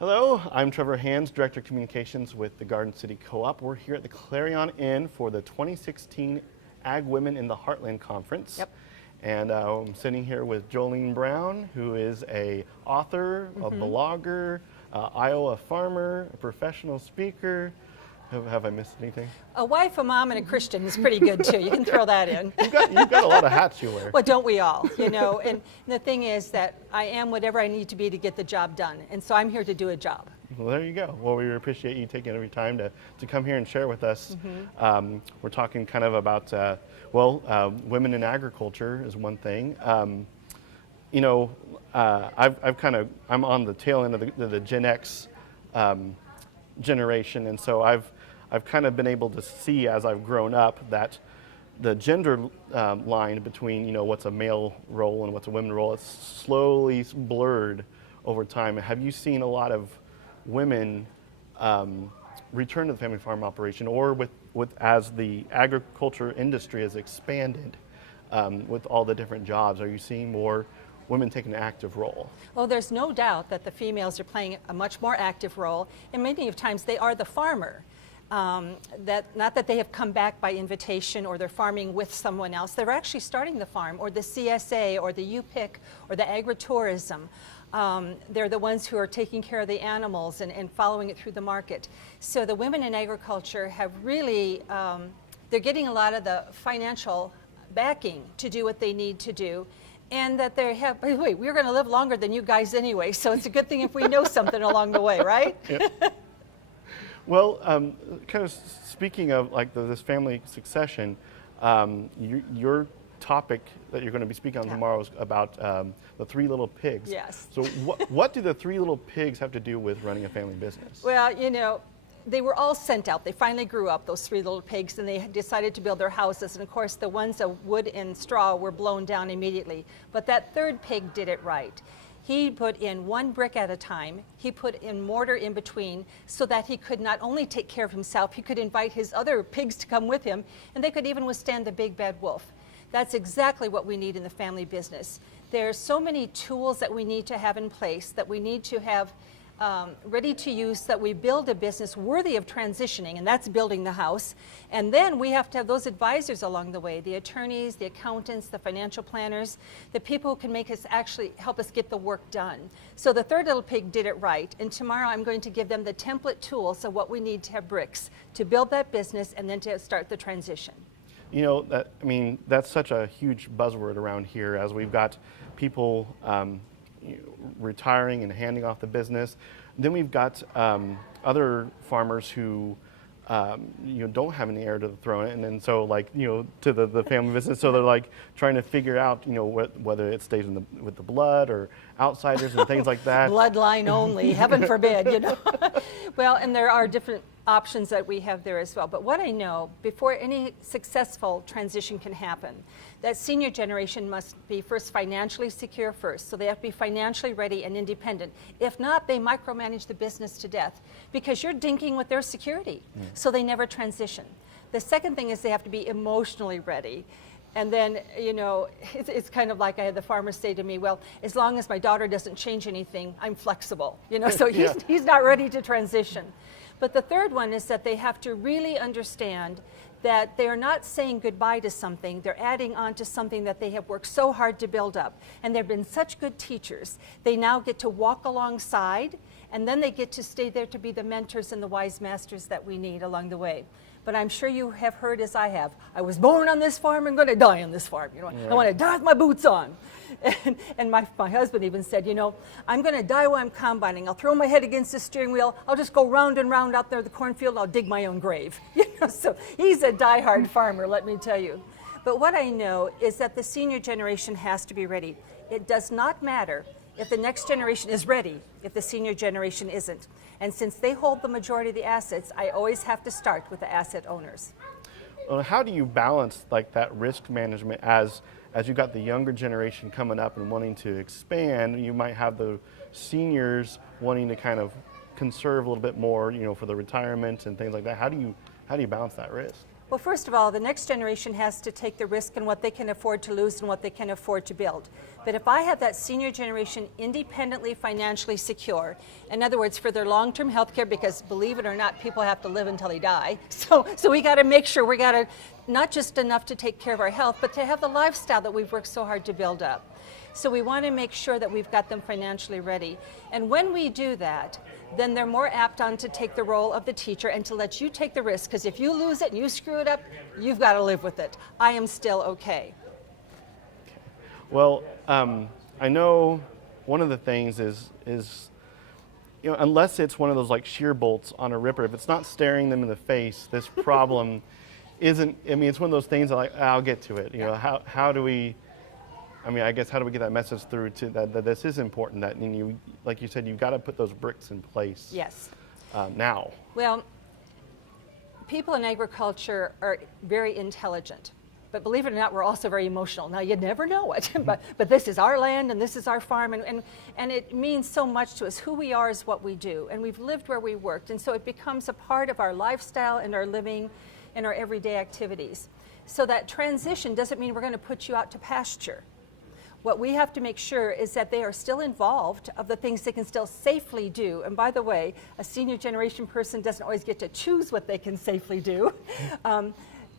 Hello, I'm Trevor Hands, Director of Communications with the Garden City Co-op. We're here at the Clarion Inn for the 2016 Ag Women in the Heartland Conference. Yep. And I'm sitting here with Jolene Brown, who is a author, a blogger, Iowa farmer, a professional speaker. Have I missed anything? A wife, a mom, and a Christian is pretty good too. You can throw that in. You've got a lot of hats you wear. Well, don't we all? You know, and the thing is that I am whatever I need to be to get the job done, and so I'm here to do a job. Well, there you go. Well, we appreciate you taking every time to come here and share with us. We're talking kind of about, women in agriculture is one thing. I'm on the tail end of the Gen X generation, and so I've kind of been able to see as I've grown up that the gender line between what's a male role and what's a women role, it's slowly blurred over time. Have you seen a lot of women return to the family farm operation, or with as the agriculture industry has expanded with all the different jobs, are you seeing more women take an active role? Well, there's no doubt that the females are playing a much more active role, and many of times they are the farmer. Not that they have come back by invitation or they're farming with someone else. They're actually starting the farm, or the CSA, or the UPIC, or the agritourism. They're the ones who are taking care of the animals and following it through the market. So the women in agriculture have really, they're getting a lot of the financial backing to do what they need to do. And that they have, by the way, we're going to live longer than you guys anyway, so it's a good thing if we know something along the way, right? Yep. Well, kind of speaking of like this family succession, your topic that you're going to be speaking on tomorrow is about the three little pigs. Yes. So what do the three little pigs have to do with running a family business? Well, they were all sent out. They finally grew up, those three little pigs, and they decided to build their houses. And of course, the ones of wood and straw were blown down immediately. But that third pig did it right. He put in one brick at a time. He put in mortar in between so that he could not only take care of himself, he could invite his other pigs to come with him, and they could even withstand the big bad wolf. That's exactly what we need in the family business. There's so many tools that we need to have in place, that we need to have ready to use, that we build a business worthy of transitioning, and that's building the house. And then we have to have those advisors along the way, the attorneys, the accountants, the financial planners, the people who can make us actually help us get the work done. So the third little pig did it right, and tomorrow I'm going to give them the template tools of what we need to have bricks to build that business and then to start the transition. That's such a huge buzzword around here, as we've got people retiring and handing off the business. Then we've got other farmers who don't have any heir to the throne, and so to the family business. So they're like trying to figure out whether it stays with the blood or outsiders and things like that. Bloodline only, heaven forbid, Well, and there are different options that we have there as well. But what I know, before any successful transition can happen, that senior generation must be first financially secure first. So they have to be financially ready and independent. If not, they micromanage the business to death because you're dinking with their security. So they never transition. The second thing is they have to be emotionally ready. And then, it's kind of like I had the farmer say to me, well, as long as my daughter doesn't change anything, I'm flexible. So he's not ready to transition. But the third one is that they have to really understand that they are not saying goodbye to something, they're adding on to something that they have worked so hard to build up. And they've been such good teachers. They now get to walk alongside, and then they get to stay there to be the mentors and the wise masters that we need along the way. But I'm sure you have heard, as I have, I was born on this farm and going to die on this farm. Right. I want to die with my boots on. And my husband even said, I'm going to die while I'm combining. I'll throw my head against the steering wheel. I'll just go round and round out there in the cornfield. I'll dig my own grave. So he's a diehard farmer, let me tell you. But what I know is that the senior generation has to be ready. It does not matter if the next generation is ready, if the senior generation isn't. And since they hold the majority of the assets, I always have to start with the asset owners. Well, how do you balance that risk management as you've got the younger generation coming up and wanting to expand? You might have the seniors wanting to kind of conserve a little bit more, for the retirement and things like that. How do you balance that risk? Well, first of all, the next generation has to take the risk in what they can afford to lose and what they can afford to build. But if I have that senior generation independently financially secure, in other words, for their long-term health care, because believe it or not, people have to live until they die. So we got to make sure we got to not just enough to take care of our health, but to have the lifestyle that we've worked so hard to build up. So we want to make sure that we've got them financially ready. And when we do that, then they're more apt on to take the role of the teacher and to let you take the risk, because if you lose it and you screw it up, you've got to live with it. I am still okay. Well, I know one of the things is unless it's one of those like shear bolts on a ripper, if it's not staring them in the face, this problem isn't. I mean, it's one of those things that I'll get to it. You know, how do we? I mean, I guess how do we get that message through to that this is important? That you, like you said, you've got to put those bricks in place. Yes. Now. Well, people in agriculture are very intelligent. But believe it or not, we're also very emotional. Now, you never know it, but this is our land and this is our farm, and it means so much to us. Who we are is what we do, and we've lived where we worked, and so it becomes a part of our lifestyle and our living and our everyday activities. So that transition doesn't mean we're going to put you out to pasture. What we have to make sure is that they are still involved of the things they can still safely do. And by the way, a senior generation person doesn't always get to choose what they can safely do.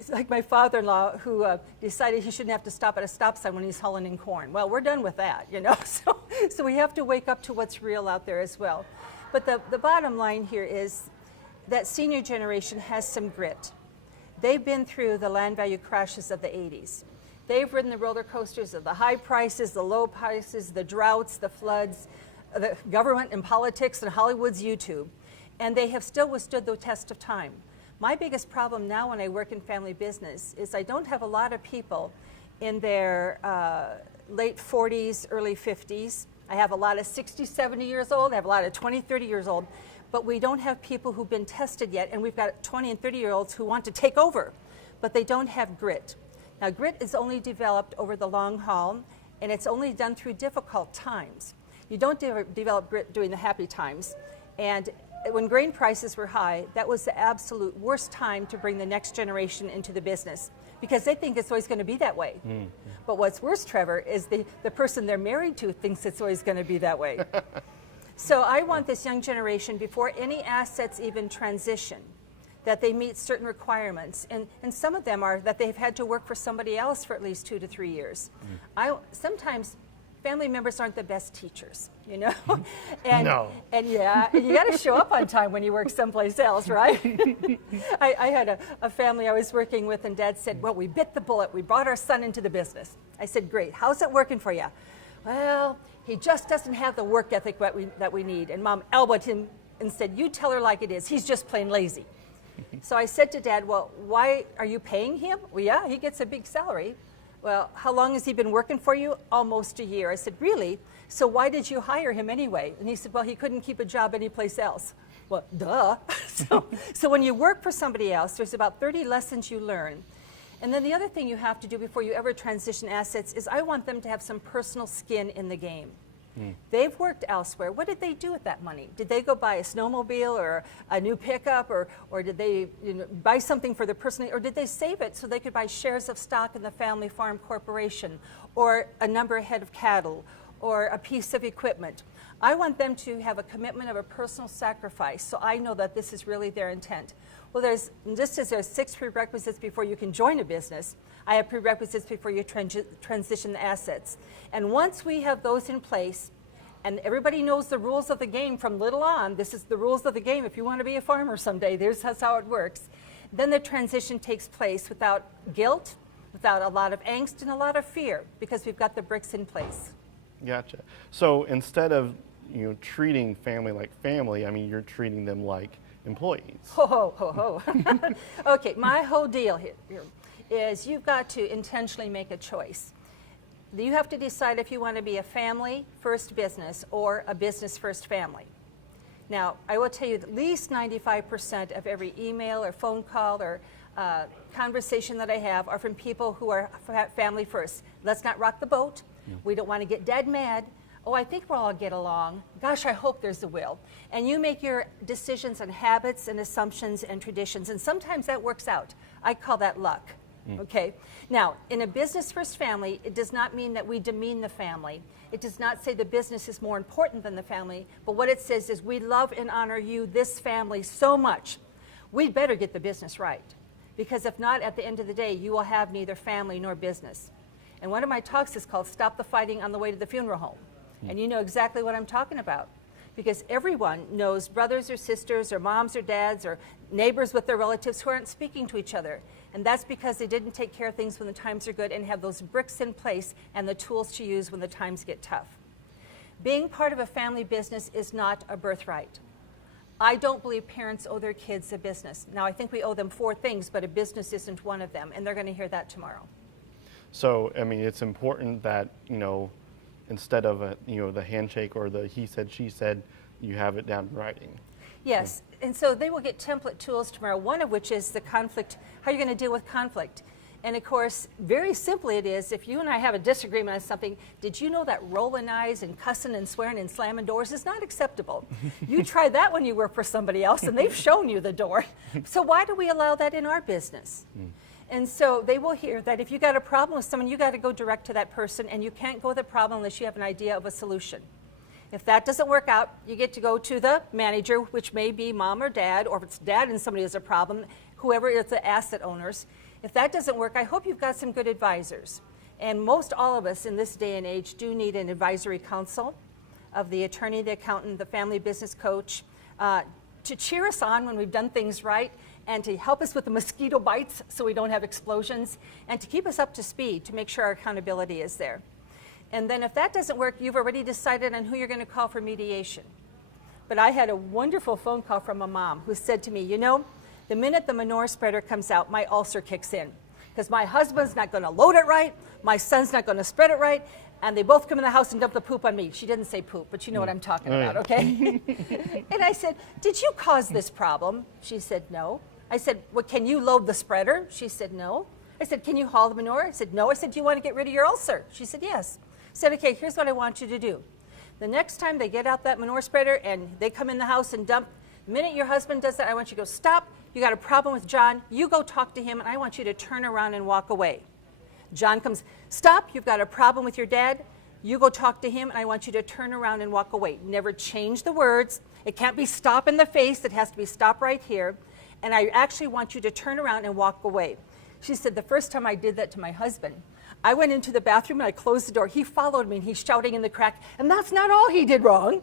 It's like my father-in-law who decided he shouldn't have to stop at a stop sign when he's hauling in corn. Well, we're done with that, you know. So we have to wake up to what's real out there as well. But the bottom line here is that senior generation has some grit. They've been through the land value crashes of the 80s. They've ridden the roller coasters of the high prices, the low prices, the droughts, the floods, the government and politics, and Hollywood's YouTube. And they have still withstood the test of time. My biggest problem now when I work in family business is I don't have a lot of people in their late 40s, early 50s. I have a lot of 60, 70 years old. I have a lot of 20, 30 years old. But we don't have people who've been tested yet, and we've got 20 and 30-year-olds who want to take over, but they don't have grit. Now, grit is only developed over the long haul, and it's only done through difficult times. You don't develop grit during the happy times. And when grain prices were high, that was the absolute worst time to bring the next generation into the business, because they think it's always going to be that way. Mm-hmm. But what's worse, Trevor, is the person they're married to thinks it's always going to be that way. So I want this young generation, before any assets even transition, that they meet certain requirements. And some of them are that they've had to work for somebody else for at least 2 to 3 years. Sometimes family members aren't the best teachers, you know? And yeah, and you got to show up on time when you work someplace else, right? I had a family I was working with, and Dad said, well, we bit the bullet. We brought our son into the business. I said, great. How's it working for you? Well, he just doesn't have the work ethic that we need. And Mom elbowed him and said, you tell her like it is. He's just plain lazy. So I said to Dad, well, why are you paying him? Well, yeah, he gets a big salary. Well, how long has he been working for you? Almost a year. I said, really? So why did you hire him anyway? And he said, well, he couldn't keep a job anyplace else. Well, duh. So when you work for somebody else, there's about 30 lessons you learn. And then the other thing you have to do before you ever transition assets is I want them to have some personal skin in the game. They've worked elsewhere. What did they do with that money? Did they go buy a snowmobile or a new pickup, or did they buy something for their personal, or did they save it so they could buy shares of stock in the family farm corporation, or a number of head of cattle, or a piece of equipment? I want them to have a commitment of a personal sacrifice, so I know that this is really their intent. Well, just as there's 6 prerequisites before you can join a business, I have prerequisites before you transition the assets. And once we have those in place, and everybody knows the rules of the game from little on, this is the rules of the game if you want to be a farmer someday, that's how it works, then the transition takes place without guilt, without a lot of angst and a lot of fear, because we've got the bricks in place. Gotcha. So instead of treating family like family, I mean, you're treating them like employees. Ho, ho, ho, ho. Okay, my whole deal here is you've got to intentionally make a choice. You have to decide if you want to be a family first business or a business first family. Now, I will tell you at least 95% of every email or phone call or conversation that I have are from people who are family first. Let's not rock the boat. We don't want to get dead mad oh, I think we'll all get along. Gosh, I hope there's a will. And you make your decisions on habits and assumptions and traditions, and sometimes that works out. I call that luck. Okay. Now, in a business first family, it does not mean that we demean the family. It does not say the business is more important than the family, but what it says is we love and honor you, this family, so much. We'd better get the business right, because if not, at the end of the day, you will have neither family nor business. And one of my talks is called Stop the Fighting on the Way to the Funeral Home. And you know exactly what I'm talking about, because everyone knows brothers or sisters or moms or dads or neighbors with their relatives who aren't speaking to each other. And that's because they didn't take care of things when the times are good and have those bricks in place and the tools to use when the times get tough. Being part of a family business is not a birthright. I don't believe parents owe their kids a business. Now, I think we owe them 4 things, but a business isn't one of them, and they're going to hear that tomorrow. So, I mean, it's important that, instead of the handshake or the he said, she said, you have it down in writing. Yes, and so they will get template tools tomorrow, one of which is the conflict, how you're going to deal with conflict. And of course, very simply it is, if you and I have a disagreement on something, did you know that rolling eyes and cussing and swearing and slamming doors is not acceptable? You try that when you work for somebody else and they've shown you the door. So why do we allow that in our business? And so they will hear that if you got a problem with someone, you got to go direct to that person, and you can't go with the problem unless you have an idea of a solution. If that doesn't work out, you get to go to the manager, which may be mom or dad, or if it's dad and somebody has a problem, whoever is the asset owners. If that doesn't work, I hope you've got some good advisors. And most all of us in this day and age do need an advisory council of the attorney, the accountant, the family business coach, to cheer us on when we've done things right, and to help us with the mosquito bites so we don't have explosions, and to keep us up to speed to make sure our accountability is there. And then if that doesn't work, you've already decided on who you're going to call for mediation. But I had a wonderful phone call from a mom who said to me, the minute the manure spreader comes out, my ulcer kicks in. Because my husband's not going to load it right, my son's not going to spread it right, and they both come in the house and dump the poop on me. She didn't say poop, but you know what I'm talking about, okay? And I said, did you cause this problem? She said, no. I said, well, can you load the spreader? She said, no. I said, can you haul the manure? I said, no. I said, do you want to get rid of your ulcer? She said, yes. I said, okay, here's what I want you to do. The next time they get out that manure spreader and they come in the house and dump, the minute your husband does that, I want you to go, stop, you got a problem with John, you go talk to him, and I want you to turn around and walk away. John comes, stop, you've got a problem with your dad, you go talk to him, and I want you to turn around and walk away. Never change the words. It can't be stop in the face, it has to be stop right here. And I actually want you to turn around and walk away. She said, the first time I did that to my husband, I went into the bathroom and I closed the door. He followed me and he's shouting in the crack, and that's not all he did wrong.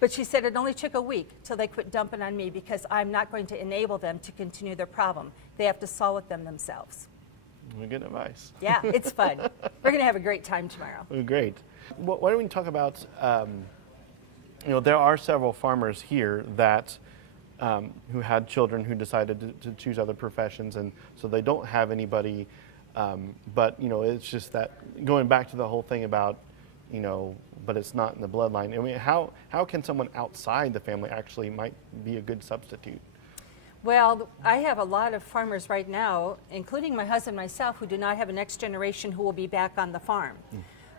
But she said it only took a week till they quit dumping on me, because I'm not going to enable them to continue their problem. They have to solve it them themselves. Good advice. Yeah, it's fun. We're going to have a great time tomorrow. Great. Why don't we talk about, there are several farmers here that who had children who decided to choose other professions, and so they don't have anybody. But it's just that going back to the whole thing about, but it's not in the bloodline. I mean, how can someone outside the family actually might be a good substitute? Well, I have a lot of farmers right now, including my husband and myself, who do not have a next generation who will be back on the farm.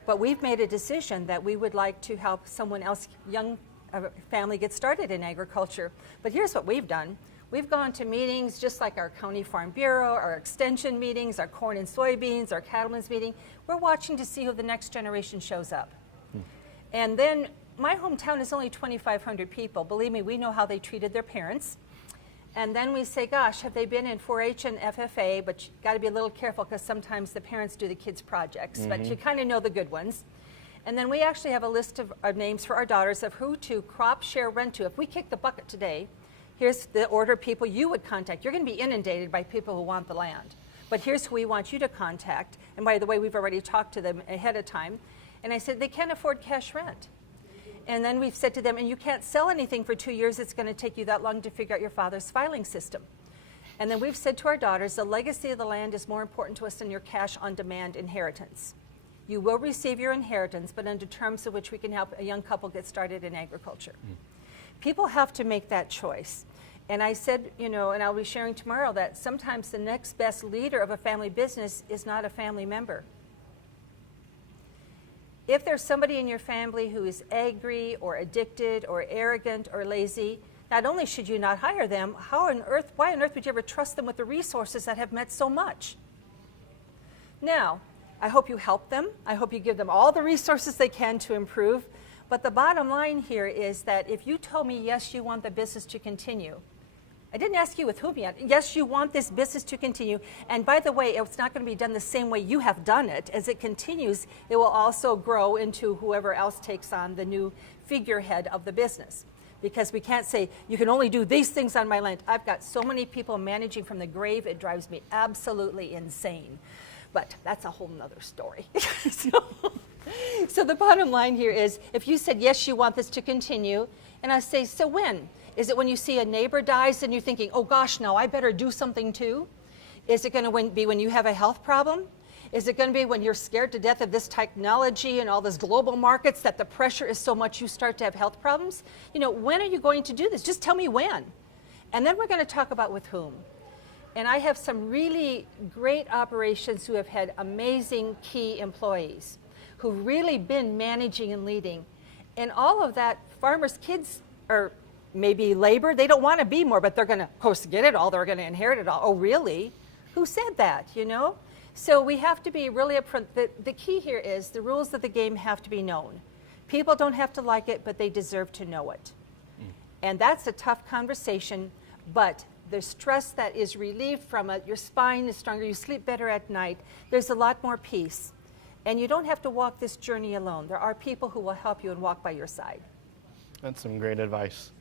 But we've made a decision that we would like to help someone else, young family, get started in agriculture. But here's what we've done. We've gone to meetings just like our County Farm Bureau, our extension meetings, our corn and soybeans, our cattlemen's meeting. We're watching to see who the next generation shows up. And then my hometown is only 2,500 people. Believe me, we know how they treated their parents. And then we say, gosh, have they been in 4-H and FFA? But you got to be a little careful, because sometimes the parents do the kids' projects, but you kind of know the good ones. And then we actually have a list of names for our daughters of who to crop share rent to. If we kick the bucket today, here's the order of people you would contact. You're going to be inundated by people who want the land. But here's who we want you to contact. And by the way, we've already talked to them ahead of time. And I said, they can't afford cash rent. And then we've said to them, and you can't sell anything for 2 years. It's going to take you that long to figure out your father's filing system. And then we've said to our daughters, the legacy of the land is more important to us than your cash on demand inheritance. You will receive your inheritance, but under terms of which we can help a young couple get started in agriculture. People have to make that choice. And I said, and I'll be sharing tomorrow, that sometimes the next best leader of a family business is not a family member. If there's somebody in your family who is angry or addicted or arrogant or lazy, not only should you not hire them, why on earth would you ever trust them with the resources that have meant so much? Now, I hope you help them. I hope you give them all the resources they can to improve. But the bottom line here is that if you told me, yes, you want the business to continue, I didn't ask you with whom yet. Yes, you want this business to continue. And by the way, it's not going to be done the same way you have done it. As it continues, it will also grow into whoever else takes on the new figurehead of the business. Because we can't say, you can only do these things on my land. I've got so many people managing from the grave, it drives me absolutely insane. But that's a whole nother story. So the bottom line here is, if you said, yes, you want this to continue, and I say, so when? Is it when you see a neighbor dies and you're thinking, oh gosh, no, I better do something too? Is it going to be when you have a health problem? Is it going to be when you're scared to death of this technology and all this global markets that the pressure is so much you start to have health problems? You know, when are you going to do this? Just tell me when. And then we're going to talk about with whom. And I have some really great operations who have had amazing key employees who've really been managing and leading. And all of that, farmers' kids are maybe labor. They don't want to be more, but they're going to, of course, get it all. They're going to inherit it all. Oh, really? Who said that, you know? So we have to be really upfront. The key here is the rules of the game have to be known. People don't have to like it, but they deserve to know it. And that's a tough conversation, but the stress that is relieved from it, your spine is stronger, you sleep better at night, there's a lot more peace. And you don't have to walk this journey alone. There are people who will help you and walk by your side. That's some great advice.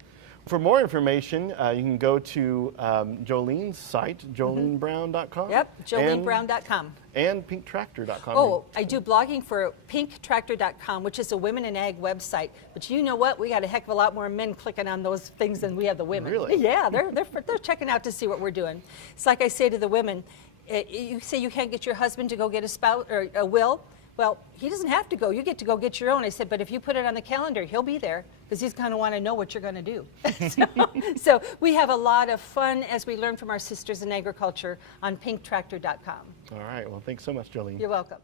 For more information, you can go to Jolene's site, jolenebrown.com. Yep, jolenebrown.com. And pinktractor.com. Oh, I do blogging for pinktractor.com, which is a women in ag website. But you know what? We got a heck of a lot more men clicking on those things than we have the women. Really? Yeah, they're checking out to see what we're doing. It's like I say to the women, you say you can't get your husband to go get a spouse or a will. Well, he doesn't have to go. You get to go get your own. I said, but if you put it on the calendar, he'll be there because he's going to want to know what you're going to do. So we have a lot of fun as we learn from our sisters in agriculture on pinktractor.com. All right. Well, thanks so much, Jolene. You're welcome.